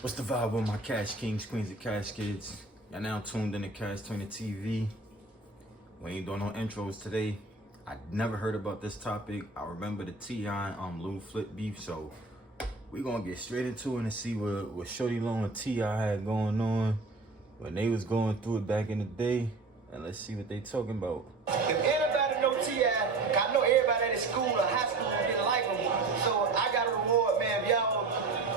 What's the vibe with my Cash Kings, Queens, and Cash Kids? Y'all now tuned in to KashTurnerTV. We ain't doing no intros today. I never heard about this topic. I remember the T.I. Lil Flip beef, so we gonna get straight into it and see what Shawty Lo and T.I. had going on when they was going through it back in the day, and let's see what they talking about. If anybody know T.I., I know everybody at school or high school didn't like him, so I got a reward, man. If y'all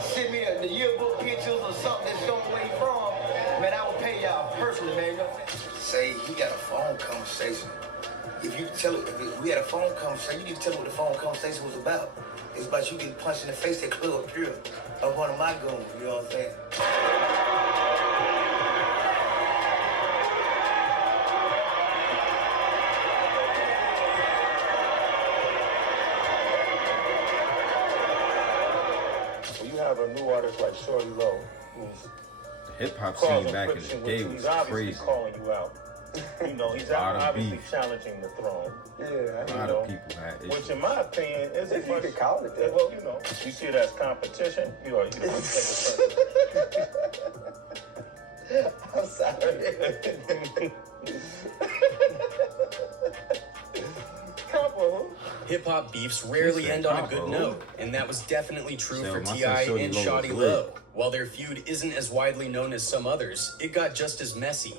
send me the yearbook pictures or something that's showing where he from, man, I will pay y'all personally, man. You know what I'm saying? Say he got a phone conversation. If you tell it, if we had a phone conversation, you need to tell me what the phone conversation was about. It's about you getting punched in the face at Club Pure up one of my goons, you know what I'm saying? When you have a new artist like Shawty Lo, who's The hip hop scene back in the friction day with you, was he's obviously crazy. calling you out. You know, he's obviously challenging the throne. A lot of people had issues. Which, in my opinion, is If you could call it that. well, you know, you see it as competition. You don't take it personally. I'm sorry. Hip-hop beefs rarely end on a good note, and that was definitely true for T.I. and Shawty Lo. While their feud isn't as widely known as some others, it got just as messy.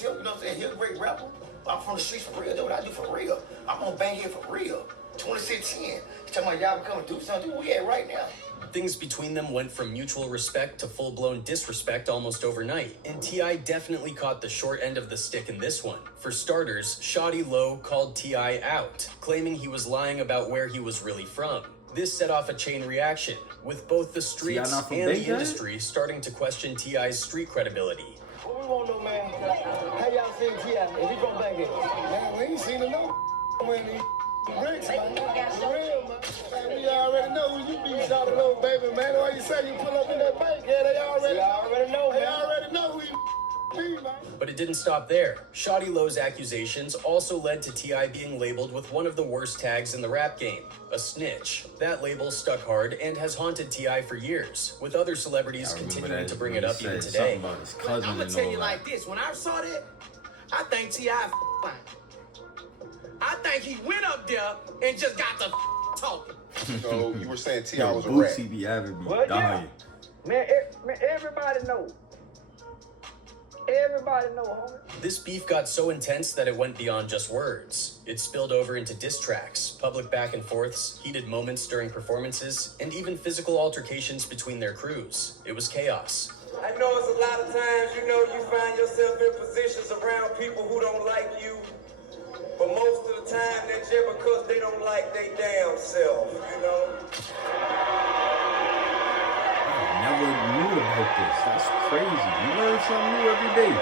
You know what I'm saying? He's a great rapper. I'm from the streets for real. That's what I do for real. I'm gonna bang here for real. 2610. He's talking about y'all becoming do something. Where we at right now? Things between them went from mutual respect to full-blown disrespect almost overnight, and T.I. definitely caught the short end of the stick in this one. For starters, Shawty Lo called T.I. out, claiming he was lying about where he was really from. This set off a chain reaction, with both the streets and the industry starting to question T.I.'s street credibility. What we want to know, man? How y'all seen T.I.? If he come back here? Man, we ain't seen no when he bricks, man. For real, man. Man, we already know who you be, Shawty Lo, baby, man. Why you say you pull up in that bank? Yeah, they already know, man. They already know who you be, man. But it didn't stop there. Shawty Lo's accusations also led to T.I. being labeled with one of the worst tags in the rap game, a snitch. That label stuck hard and has haunted T.I. for years, with other celebrities continuing to bring it up even today. I'm gonna tell you like this, when I saw that, I think T.I. fine. I think he went up there and just got the talking. So you were saying T.I. Yo, was a rat. Bootsy be having me Well, dying. Man, everybody know. Everybody know, homie. This beef got so intense that it went beyond just words. It spilled over into diss tracks, public back and forths, heated moments during performances, and even physical altercations between their crews. It was chaos. I know it's a lot of times, you know, you find yourself in positions around people who don't like you. But most of the time, that's just because they don't like their damn self, you know? I never knew about this. That's crazy. You learn something new every day.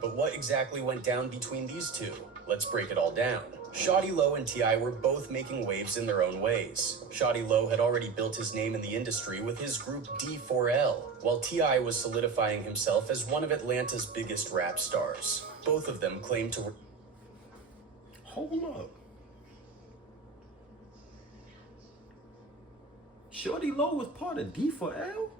But what exactly went down between these two? Let's break it all down. Shawty Lo and T.I. were both making waves in their own ways. Shawty Lo had already built his name in the industry with his group D4L, while T.I. was solidifying himself as one of Atlanta's biggest rap stars. Both of them claimed to... Hold up. Shawty Lo was part of D4L?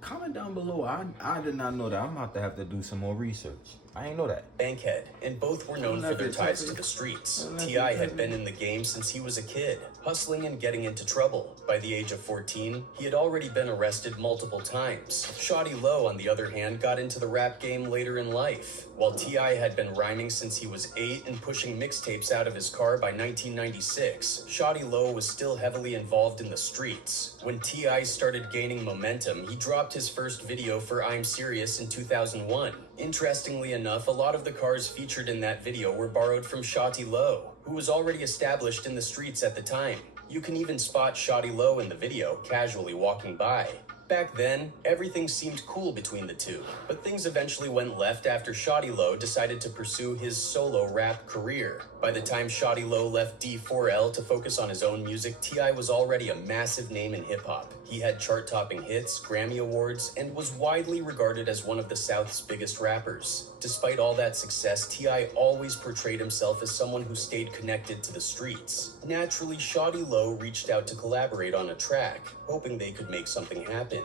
Comment down below. I did not know that. I'm about to have to do some more research. I ain't know that. Bankhead, and both were known for their ties to the streets. T.I. had been in the game since he was a kid, hustling and getting into trouble. By the age of 14, he had already been arrested multiple times. Shawty Lo, on the other hand, got into the rap game later in life. While T.I. had been rhyming since he was 8 and pushing mixtapes out of his car by 1996, Shawty Lo was still heavily involved in the streets. When T.I. started gaining momentum, he dropped his first video for I'm Serious in 2001. Interestingly enough, a lot of the cars featured in that video were borrowed from Shawty Lo, who was already established in the streets at the time. You can even spot Shawty Lo in the video casually walking by. Back then, everything seemed cool between the two, but things eventually went left after Shawty Lo decided to pursue his solo rap career. By the time Shawty Lo left D4L to focus on his own music, T.I. was already a massive name in hip-hop. He had chart-topping hits, Grammy Awards, and was widely regarded as one of the South's biggest rappers. Despite all that success, T.I. always portrayed himself as someone who stayed connected to the streets. Naturally, Shawty Lo reached out to collaborate on a track, hoping they could make something happen.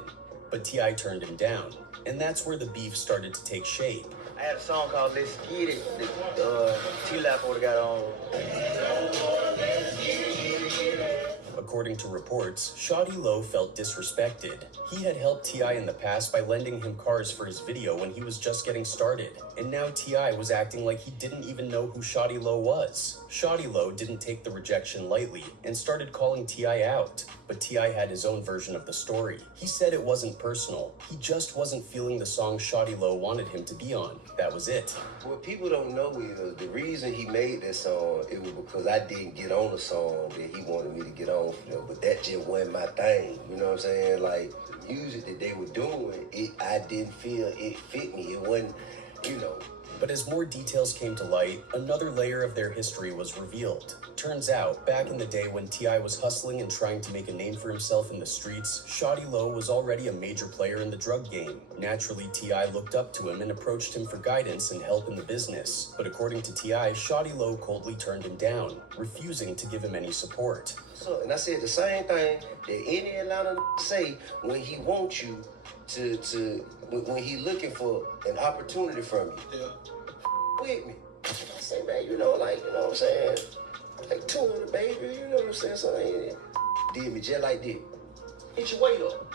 But T.I. turned him down, and that's where the beef started to take shape. I had a song called Let's Get It that T-Lap would have got on. According to reports, Shawty Lo felt disrespected. He had helped T.I. in the past by lending him cars for his video when he was just getting started, and now T.I. was acting like he didn't even know who Shawty Lo was. Shawty Lo didn't take the rejection lightly and started calling T.I. out, but T.I. had his own version of the story. He said it wasn't personal, he just wasn't feeling the song Shawty Lo wanted him to be on. That was it. What people don't know is the reason he made that song, it was because I didn't get on the song that he wanted me to get on. But that just wasn't my thing, you know what I'm saying? Like, the music that they were doing, I didn't feel it fit me. It wasn't, you know. But as more details came to light, another layer of their history was revealed. Turns out, back in the day when T.I. was hustling and trying to make a name for himself in the streets, Shawty Lo was already a major player in the drug game. Naturally, T.I. looked up to him and approached him for guidance and help in the business. But according to T.I., Shawty Lo coldly turned him down, refusing to give him any support. So, and I said the same thing that any Atlanta say when he wants you when he looking for an opportunity from you. Yeah. With me. I say, man, you know what I'm saying? Like tuna, baby, you know what I'm saying? So did me just like that. Hit your weight up.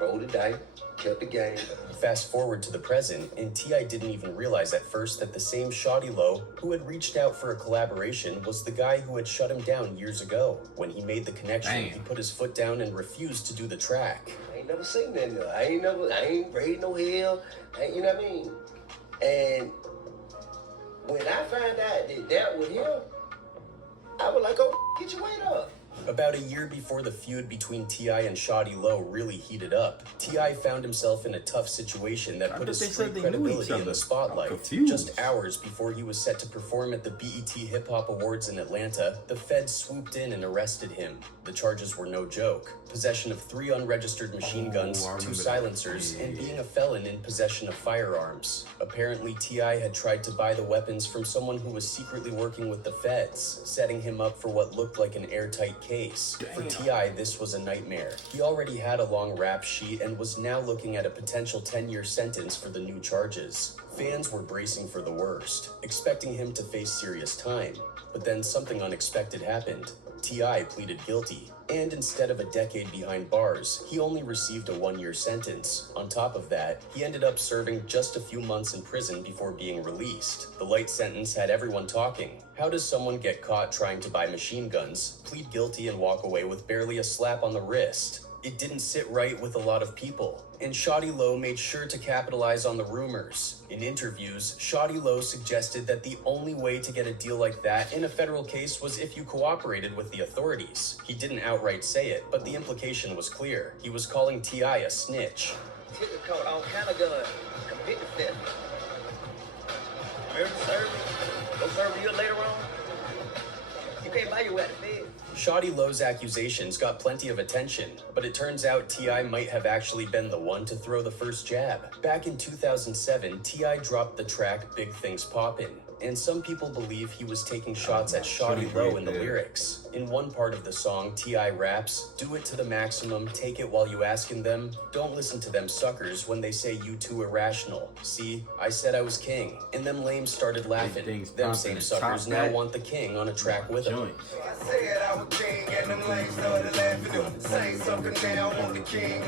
Roll the dice, kept the game. Fast forward to the present, and T.I. didn't even realize at first that the same Shawty Lo who had reached out for a collaboration was the guy who had shut him down years ago. When he made the connection, he put his foot down and refused to do the track. I ain't never seen that though. I ain't raised no hell. You know what I mean? And when I found out that was him, I was like, oh, get your weight up. About a year before the feud between T.I. and Shawty Lo really heated up, T.I. found himself in a tough situation that put his street credibility in the spotlight. Just hours before he was set to perform at the BET Hip Hop Awards in Atlanta, the feds swooped in and arrested him. The charges were no joke. Possession of 3 unregistered machine guns, 2 silencers, and being a felon in possession of firearms. Apparently, T.I. had tried to buy the weapons from someone who was secretly working with the feds, setting him up for what looked like an airtight case. For T.I., this was a nightmare. He already had a long rap sheet and was now looking at a potential 10-year sentence for the new charges. Fans were bracing for the worst, expecting him to face serious time. But then something unexpected happened. T.I. pleaded guilty, and instead of a decade behind bars, he only received a 1-year sentence. On top of that, he ended up serving just a few months in prison before being released. The light sentence had everyone talking. How does someone get caught trying to buy machine guns, plead guilty, and walk away with barely a slap on the wrist? It didn't sit right with a lot of people, and Shawty Lo made sure to capitalize on the rumors. In interviews, Shawty Lo suggested that the only way to get a deal like that in a federal case was if you cooperated with the authorities. He didn't outright say it, but the implication was clear. He was calling T.I. a snitch. Ticket code on kind of gun, convicted theft. Remember serving? Go serve a year later on. You can't buy you at the Fed. Shawty Lo's accusations got plenty of attention, but it turns out T.I. might have actually been the one to throw the first jab. Back in 2007, T.I. dropped the track Big Things Poppin', and some people believe he was taking shots at Shawty Lo in the lyrics. In one part of the song, T.I. raps, "Do it to the maximum, take it while you askin' them. Don't listen to them suckers when they say you too irrational. See, I said I was king." And them lames started laughing. Them same suckers now want the king on a track with him. I said I was king, and them lames started laughing. Same sucker now want the king.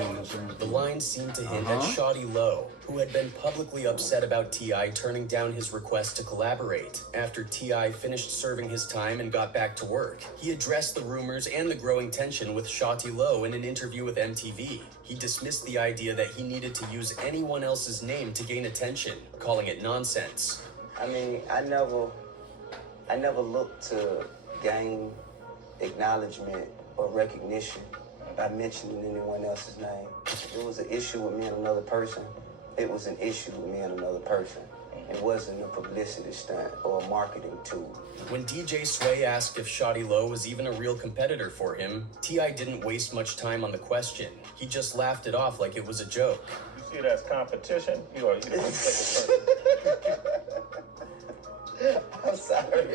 The lines seemed to hint at Shawty Lo, who had been publicly upset about T.I. turning down his request to collaborate. After T.I. finished serving his time and got back to work, he addressed the rumors and the growing tension with Shawty Lo in an interview with MTV. He dismissed the idea that he needed to use anyone else's name to gain attention, calling it nonsense. I mean, I never looked to gain acknowledgement or recognition by mentioning anyone else's name. It was an issue with me and another person. It was an issue with me and another person. It wasn't a publicity stunt or a marketing tool. When DJ Sway asked if Shawty Lo was even a real competitor for him, T.I. didn't waste much time on the question. He just laughed it off like it was a joke. You see it as competition, you are the one I'm sorry.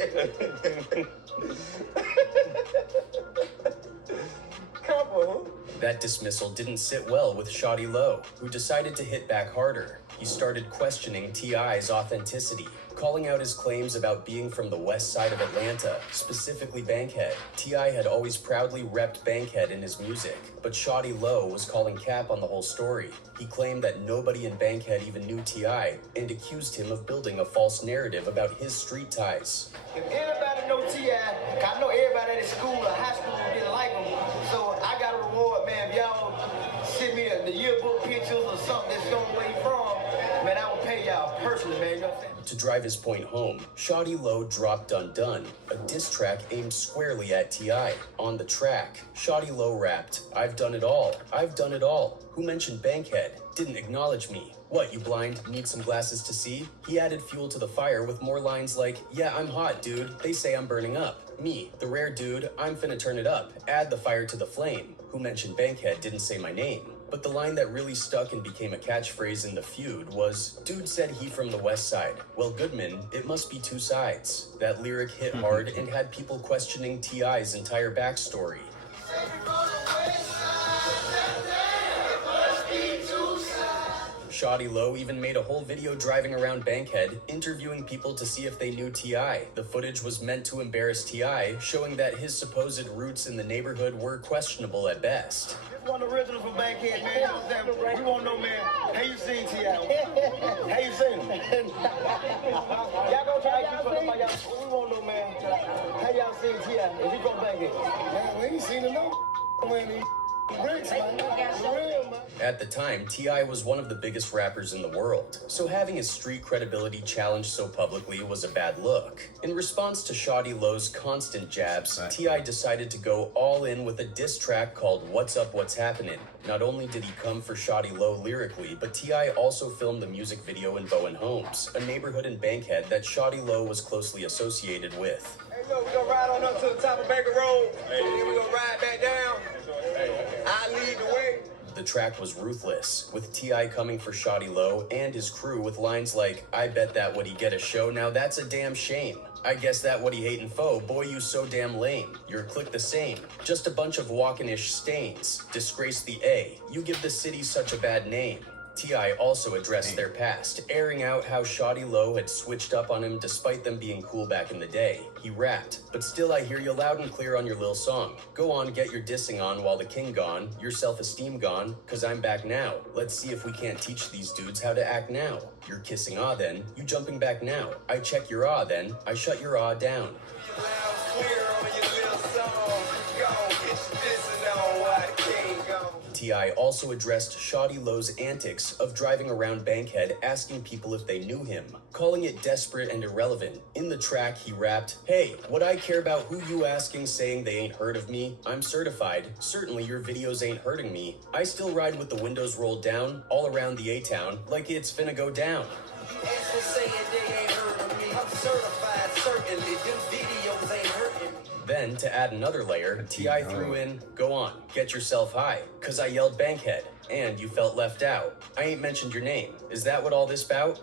Couple. That dismissal didn't sit well with Shawty Lo, who decided to hit back harder. He started questioning T.I.'s authenticity, calling out his claims about being from the west side of Atlanta, specifically Bankhead. T.I. had always proudly repped Bankhead in his music, but Shawty Lo was calling cap on the whole story. He claimed that nobody in Bankhead even knew T.I. and accused him of building a false narrative about his street ties. If anybody know T.I., I know everybody at his school or high school didn't like him. So I got a reward, man. If y'all send me the yearbook pictures or something that's showing where you from, man, I will pay y'all personally, man. You know what I'm saying? To drive his point home, Shawty Lo dropped Undone, a diss track aimed squarely at T.I. On the track, Shawty Lo rapped, "I've done it all. I've done it all. Who mentioned Bankhead? Didn't acknowledge me. What, you blind? Need some glasses to see?" He added fuel to the fire with more lines like, "Yeah, I'm hot, dude. They say I'm burning up. Me, the rare dude, I'm finna turn it up. Add the fire to the flame. Who mentioned Bankhead didn't say my name." But the line that really stuck and became a catchphrase in the feud was, "Dude said he from the west side. Well, Goodman, it must be two sides." That lyric hit hard and had people questioning T.I.'s entire backstory. Shawty Lo even made a whole video driving around Bankhead, interviewing people to see if they knew T.I. The footage was meant to embarrass T.I., showing that his supposed roots in the neighborhood were questionable at best. This one original from Bankhead, man. You know what I'm saying? We want to know, man, how you seen T.I.? How you seen him? Y'all gonna try to keep up by y'all. We want to know, man, how y'all seen T.I.? Is he from Bankhead? Man, we ain't seen enough when he bricks, man. For real, man. At the time, T.I. was one of the biggest rappers in the world, so having his street credibility challenged so publicly was a bad look. In response to Shawty Lo's constant jabs, T.I. decided to go all in with a diss track called "What's Up, What's Happening." Not only did he come for Shawty Lo lyrically, but T.I. also filmed the music video in Bowen Homes, a neighborhood in Bankhead that Shawty Lo was closely associated with. Hey, look, we gonna ride on up to the top of Baker Road, and then we gonna ride back down. I lead the way. The track was ruthless, with T.I. coming for Shawty Lo and his crew with lines like, "I bet that would he get a show, now that's a damn shame. I guess that what he hatin' foe, boy you so damn lame. Your clique the same, just a bunch of walkin'-ish stains. Disgrace the A, you give the city such a bad name." T.I. also addressed their past, airing out how Shawty Lo had switched up on him despite them being cool back in the day. He rapped, "But still I hear you loud and clear on your lil' song. Go on, get your dissing on while the king gone, your self-esteem gone, cause I'm back now. Let's see if we can't teach these dudes how to act now. You're kissing ah then, you jumping back now. I check your ah then, I shut your ah down." T.I. also addressed Shawty Lo's antics of driving around Bankhead asking people if they knew him, calling it desperate and irrelevant. In the track, he rapped, "Hey, what I care about who you asking saying they ain't heard of me? I'm certified. Certainly your videos ain't hurting me. I still ride with the windows rolled down, all around the A-town, like it's finna go down." Then, to add another layer, T.I. threw in, "Go on, get yourself high, cause I yelled Bankhead, and you felt left out. I ain't mentioned your name. Is that what all this bout?"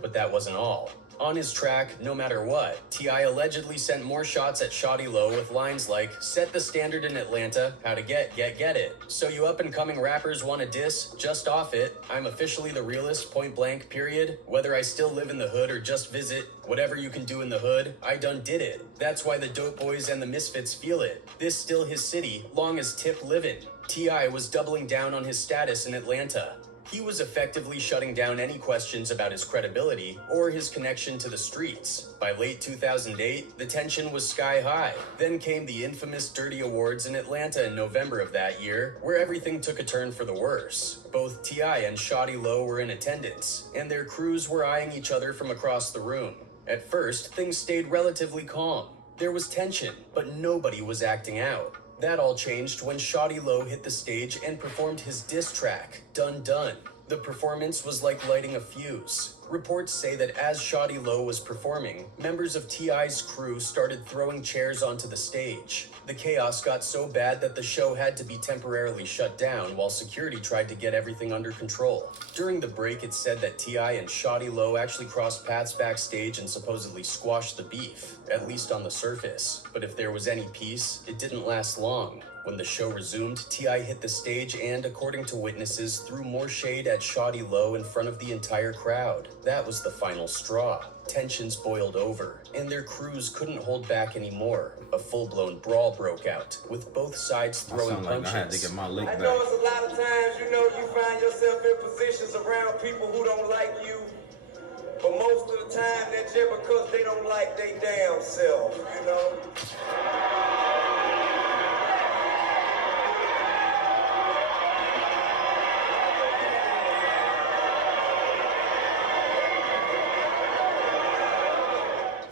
But that wasn't all. On his track, No Matter What, T.I. allegedly sent more shots at Shawty Lo with lines like, "Set the standard in Atlanta, how to get it. So you up-and-coming rappers want to diss, just off it. I'm officially the realest, point blank, period. Whether I still live in the hood or just visit, whatever you can do in the hood, I done did it. That's why the dope boys and the misfits feel it. This still his city, long as Tip livin'." T.I. was doubling down on his status in Atlanta. He was effectively shutting down any questions about his credibility or his connection to the streets. By late 2008, the tension was sky high. Then came the infamous Dirty Awards in Atlanta in November of that year, where everything took a turn for the worse. Both T.I. and Shawty Lo were in attendance, and their crews were eyeing each other from across the room. At first, things stayed relatively calm. There was tension, but nobody was acting out. That all changed when Shawty Lo hit the stage and performed his diss track, Dun Dun. The performance was like lighting a fuse. Reports say that as Shawty Lo was performing, members of T.I.'s crew started throwing chairs onto the stage. The chaos got so bad that the show had to be temporarily shut down while security tried to get everything under control. During the break, it said that T.I. and Shawty Lo actually crossed paths backstage and supposedly squashed the beef, at least on the surface. But if there was any peace, it didn't last long. When the show resumed, T.I. hit the stage and, according to witnesses, threw more shade at Shawty Lo in front of the entire crowd. That was the final straw. Tensions boiled over, and their crews couldn't hold back anymore. A full-blown brawl broke out, with both sides throwing punches. I had to get my lick I back. know it's a lot of times, you find yourself in positions around people who don't like you. But most of the time, that's just because they don't like their damn self,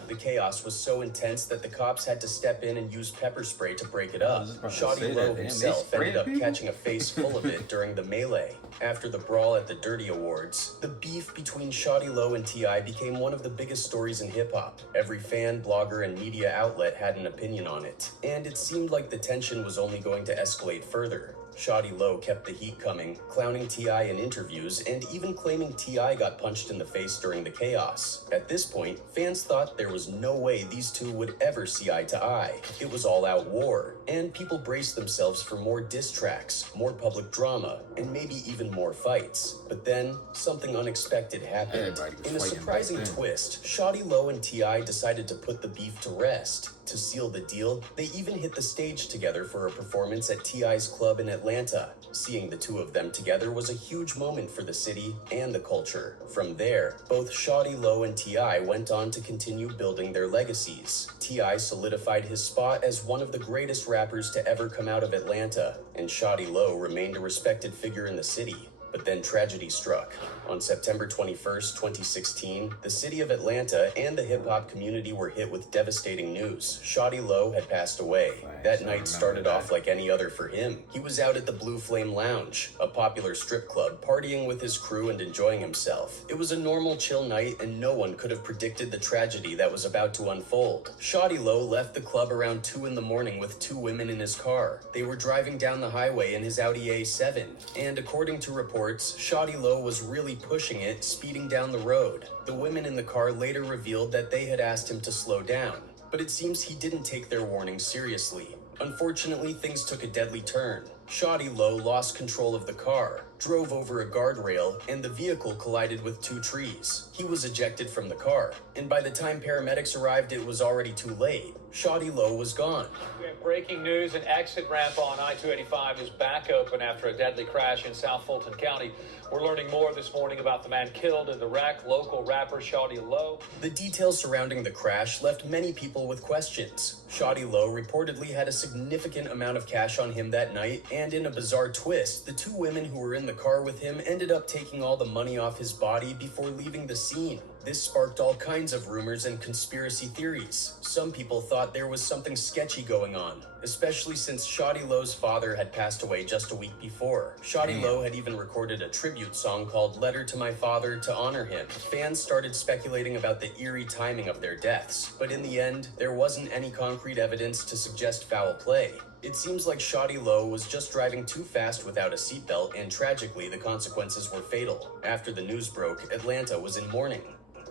The chaos was so intense that the cops had to step in and use pepper spray to break it up. Shawty Lo himself ended up catching a face full of it during the melee. After the brawl at the Dirty Awards, the beef between Shawty Lo and T.I. became one of the biggest stories in hip-hop. Every fan, blogger, and media outlet had an opinion on it, and it seemed like the tension was only going to escalate further. Shawty Lo kept the heat coming, clowning T.I. in interviews and even claiming T.I. got punched in the face during the chaos. At this point, fans thought there was no way these two would ever see eye to eye. It was all-out war, and people braced themselves for more diss tracks, more public drama, and maybe even more fights. But then, something unexpected happened. In a surprising twist, Shawty Lo and T.I. decided to put the beef to rest. To seal the deal, they even hit the stage together for a performance at T.I.'s club in Atlanta. Seeing the two of them together was a huge moment for the city and the culture. From there, both Shawty Lo and T.I. went on to continue building their legacies. T.I. solidified his spot as one of the greatest rappers to ever come out of Atlanta, and Shawty Lo remained a respected figure in the city. But then tragedy struck. On September 21st, 2016, the city of Atlanta and the hip-hop community were hit with devastating news. Shawty Lo had passed away. That night started off like any other for him. He was out at the Blue Flame Lounge, a popular strip club, partying with his crew and enjoying himself. It was a normal, chill night, and no one could have predicted the tragedy that was about to unfold. Shawty Lo left the club around 2 in the morning with 2 women in his car. They were driving down the highway in his Audi A7, and according to reports, Shawty Lo was really pushing it, speeding down the road. The women in the car later revealed that they had asked him to slow down, but it seems he didn't take their warning seriously. Unfortunately, things took a deadly turn. Shawty Lo lost control of the car, drove over a guardrail, and the vehicle collided with 2 trees. He was ejected from the car, and by the time paramedics arrived, it was already too late. Shawty Lo was gone. We have breaking news: an exit ramp on I-285 is back open after a deadly crash in South Fulton County. We're learning more this morning about the man killed in the wreck, local rapper Shawty Lo. The details surrounding the crash left many people with questions. Shawty Lo reportedly had a significant amount of cash on him that night, and in a bizarre twist, the 2 women who were in the car with him ended up taking all the money off his body before leaving the scene. This sparked all kinds of rumors and conspiracy theories. Some people thought there was something sketchy going on, especially since Shawty Lo's father had passed away just a week before. Shawty Lo had even recorded a tribute song called Letter to My Father to honor him. Fans started speculating about the eerie timing of their deaths, but in the end, there wasn't any concrete evidence to suggest foul play. It seems like Shawty Lo was just driving too fast without a seatbelt, and tragically, the consequences were fatal. After the news broke, Atlanta was in mourning.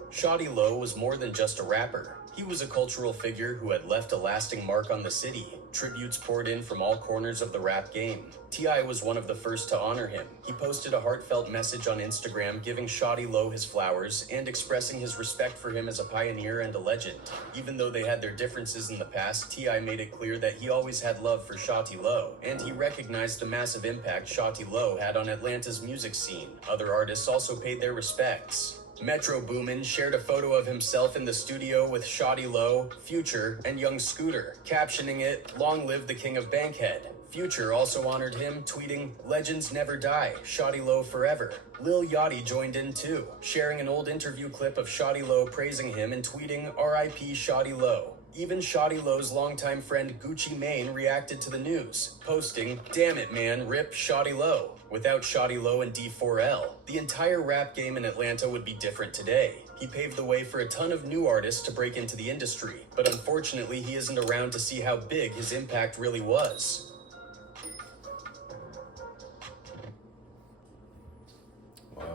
Shawty Lo was more than just a rapper. He was a cultural figure who had left a lasting mark on the city. Tributes poured in from all corners of the rap game. T.I. was one of the first to honor him. He posted a heartfelt message on Instagram giving Shawty Lo his flowers and expressing his respect for him as a pioneer and a legend. Even though they had their differences in the past, T.I. made it clear that he always had love for Shawty Lo, and he recognized the massive impact Shawty Lo had on Atlanta's music scene. Other artists also paid their respects. Metro Boomin shared a photo of himself in the studio with Shawty Lo, Future, and Young Scooter, captioning it, "Long live the King of Bankhead." Future also honored him, tweeting, "Legends never die, Shawty Lo forever." Lil Yachty joined in too, sharing an old interview clip of Shawty Lo praising him and tweeting, "R.I.P. Shawty Lo." Even Shawty Lo's longtime friend Gucci Mane reacted to the news, posting, "Damn it, man, rip Shawty Lo. Without Shawty Lo and D4L, the entire rap game in Atlanta would be different today. He paved the way for a ton of new artists to break into the industry, but unfortunately he isn't around to see how big his impact really was."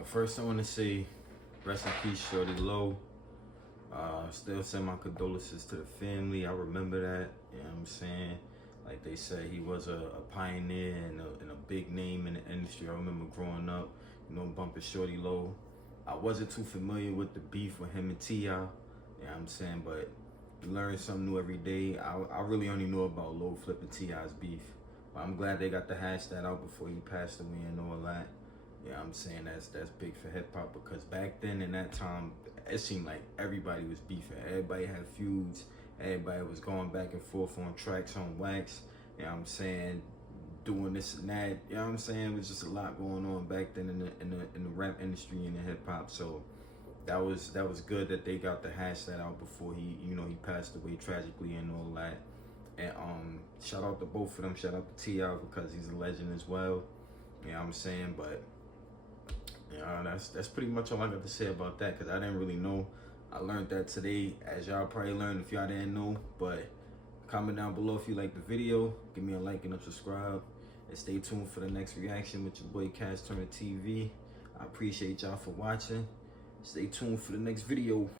First I want to say, rest in peace, Shawty Lo. Still send my condolences to the family. I remember that, you know what I'm saying? Like they said, he was a pioneer and a big name in the industry. I remember growing up, you know, bumping Shawty Lo. I wasn't too familiar with the beef with him and T.I., you know what I'm saying? But you learn something new every day. I really only knew about Lo flipping T.I.'s beef. But I'm glad they got to hash that out before he passed away and all that. Yeah, I'm saying that's big for hip hop, because back then in that time, it seemed like everybody was beefing. Everybody had feuds. Everybody was going back and forth on tracks, on wax. You know what I'm saying? Doing this and that. You know what I'm saying? It was just a lot going on back then in the rap industry and the hip hop. So that was good that they got to hash that out before he passed away tragically and all that. And shout out to both of them. Shout out to T.I. because he's a legend as well. You know what I'm saying? But that's pretty much all I got to say about that, because I didn't really know. I learned that today, as y'all probably learned if y'all didn't know. But comment down below if you like the video. Give me a like and a subscribe. And stay tuned for the next reaction with your boy KashTurnerTV. I appreciate y'all for watching. Stay tuned for the next video.